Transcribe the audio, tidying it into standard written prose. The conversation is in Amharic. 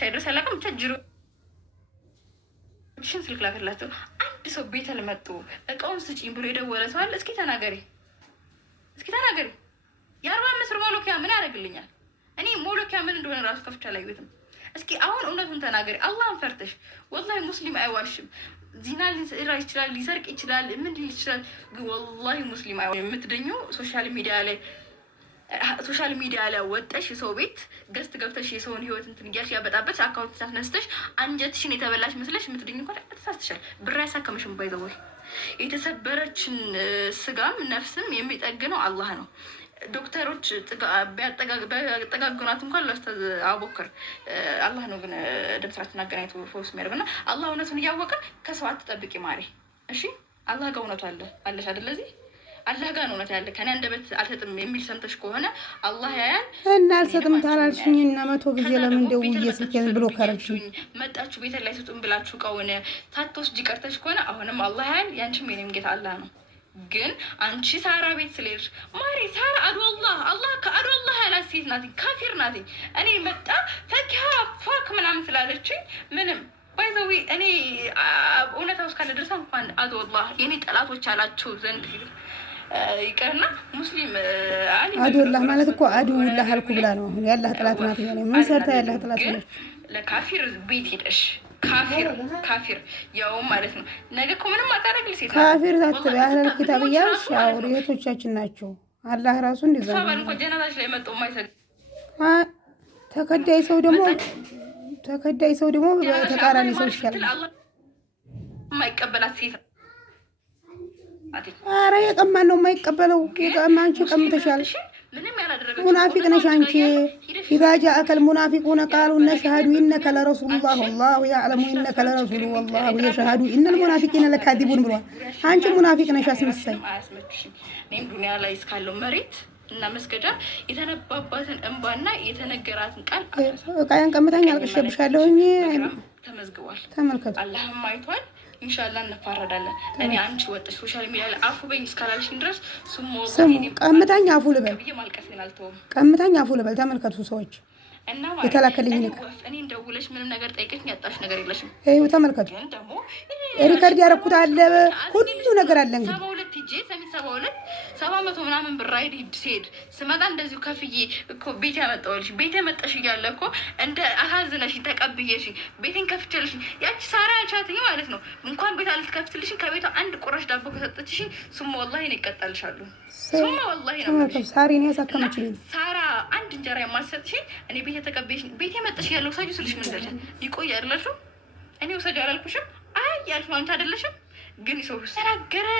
አይደርስ አላውቅም ብቻ ጅሮሽን ስልክ ላከላቸው። አንድ ሰው ቤት አልመጡ እቃውን ስጪኝ ብሎ የደወለ ሰው አለ? እስኪ ተናገሪ። የ45 ብር ሞሎኪያ ምን ያደርግልኛል? እኔ ሞሎኪያ ምን እንደሆነ ራሱ ከፍቼ አላየሁትም። እስኪ አሁን እውነቱን ተናገሪ። አላህን ፈርተሽ። ወላሂ ሙስሊም አይዋሽም። ዚና ሊሰራ ይችላል፣ ሊሰርቅ ይችላል፣ ምን ይችላል። ግን ወላሂ ሙስሊም አይዋሽም። የምትደኙ ሶሻል ሚዲያ ላይ ወጠሽ የሰው ቤት ገዝት ገብተሽ የሰውን ህይወት እንትን እያልሽ ያበጣበች አካውንት ሳትነስተሽ አንጀትሽን የተበላሽ መስለሽ የምትደኙ እንኳን ተሳስተሻል። ብር አያሳከምሽም። ባይዘወይ የተሰበረችን ስጋም ነፍስም የሚጠግነው አላህ ነው። ዶክተሮች ቢያጠጋግኗት እንኳን ለስተዝ አቦክር አላህ ነው። ግን ደም ስራችን አገናኝቶ ፈውስ የሚያደርግና አላህ እውነቱን እያወቀ ከሰው አትጠብቂ ማሪ። እሺ አላህ ጋር እውነቱ አለሽ አይደል? እዚህ አላህ ጋር ነው እውነት ያለ። ከኔ አንደበት አልሰጥም የሚል ሰምተሽ ከሆነ አላህ ያያል። እና አልሰጥም ታላልሽኝ እና 100 ጊዜ ለምን ደውዬ ስልኬን ብሎ ከረችኝ መጣችሁ ቤት ላይ ስጡን ብላችሁ ከሆነ ታቶስ ጂቀርተሽ ከሆነ አሁንም አላህ ያያል። ያንቺም የኔም ጌታ አላህ ነው። ግን አንቺ ሳራ ቤት ስለሄድሽ ማሪ ሳራ አላህ ከአላህ ያላት ሴት ናት፣ ካፊር ናት። እኔ መጣ ፈኪሃ ፋክ ምናምን ስላለችኝ ምንም ባይዘዊ እኔ እውነታው እስካለ ድረስ እንኳን አላህ የኔ ጠላቶች አላቸው ዘንድ ይቀርና ሙስሊም አላህ ማለት እኮ አዱላህ አልኩ ብላ ነው። አሁን ያላህ ጠላት ናት። ያኔ ምን ሰርታ ያላህ ጠላት ነች። ለካፊር ቤት ሄደሽ ካፊር ያው ማለት ነው። ነገ እኮ ምንም አታረግል ሴት ካፊር ታጥበ ያህል ኪታብ ያልሽ ያው ሪዮቶቻችን ናቸው። አላህ ራሱ እንደዛ ነው። ሰባን እኮ ጀናታሽ ላይ መጥቶ ማይሰግ ተከዳይ ሰው ደግሞ በተቃራኒ ሰው ይሻላል። የማይቀበላት ሴት ኧረ የቀማን ነው የማይቀበለው። አንቺ ቀምተሻል። ሙናፊቅ ነሽ አንቺ። إذا جاءك المنافقون قالوا نشهد إنك لرسول الله والله يعلم إنك لرسول والله يشهد إن المنافقين لكاذبون ብሏል። አንቺ ሙናፊቅ ነሽ አስመሳይ። እኔም ዱንያ ላይ እስካለው መሬት እና መስገጃ የተነባባትን እንባና የተነገራትን ቃል ቃያን ቀምታኝ አልቀሸብሻለሁኝ ተመዝግቧል። ተመልከቱ። አላህም አይቷል። ኢንሻአላህ እንፋረዳለን። እኔ አንቺ ወጥሽ ሶሻል ሚዲያ ላይ አፉ በኝ እስካላልሽኝ ድረስ ስሙ ቀምታኝ አፉ ልበል ማልቀስን አልተውም። ቀምታኝ አፉ ልበል። ተመልከቱ ሰዎች እና የተላከልኝ ነገር እኔ እንደውለሽ ምንም ነገር ጠይቀኝ ያጣሽ ነገር የለሽም። ይሄው ተመልከቱ። ሪከርድ ያረኩት አለ ሁሉ ነገር አለ። እንግዲህ 72 ሂጄ 700 ምናምን ብር ራይድ ሲሄድ ስመጣ እንደዚሁ ከፍዬ እኮ ቤት ያመጣሁልሽ ቤት መጣሽ እያለ እኮ እንደ አሳዝነሽ ተቀብዬሽ ቤቴን ከፍቼልሽ ያቺ ሳራ ያቻትኝ ማለት ነው። እንኳን ቤት አልተከፍትልሽ ከቤቷ አንድ ቁራሽ ዳቦ ከሰጠችሽ ስሙ ወላሂ ነው ይቀጣልሻሉ። ስሙ ወላሂ ነው ሳሪን ያሳከመችልኝ ሳራ አንድ እንጀራ የማሰጥሽ እኔ ቤት ተቀበይሽ ቤት መጣሽ ያለው ሳጁ ስልሽ ምን እንደልሽ ይቆይ አይደለሽም? እኔ ወሰጃ አላልኩሽም? አይ ያልሽ አንቺ አይደለሽም? ግን ሰው ተናገረ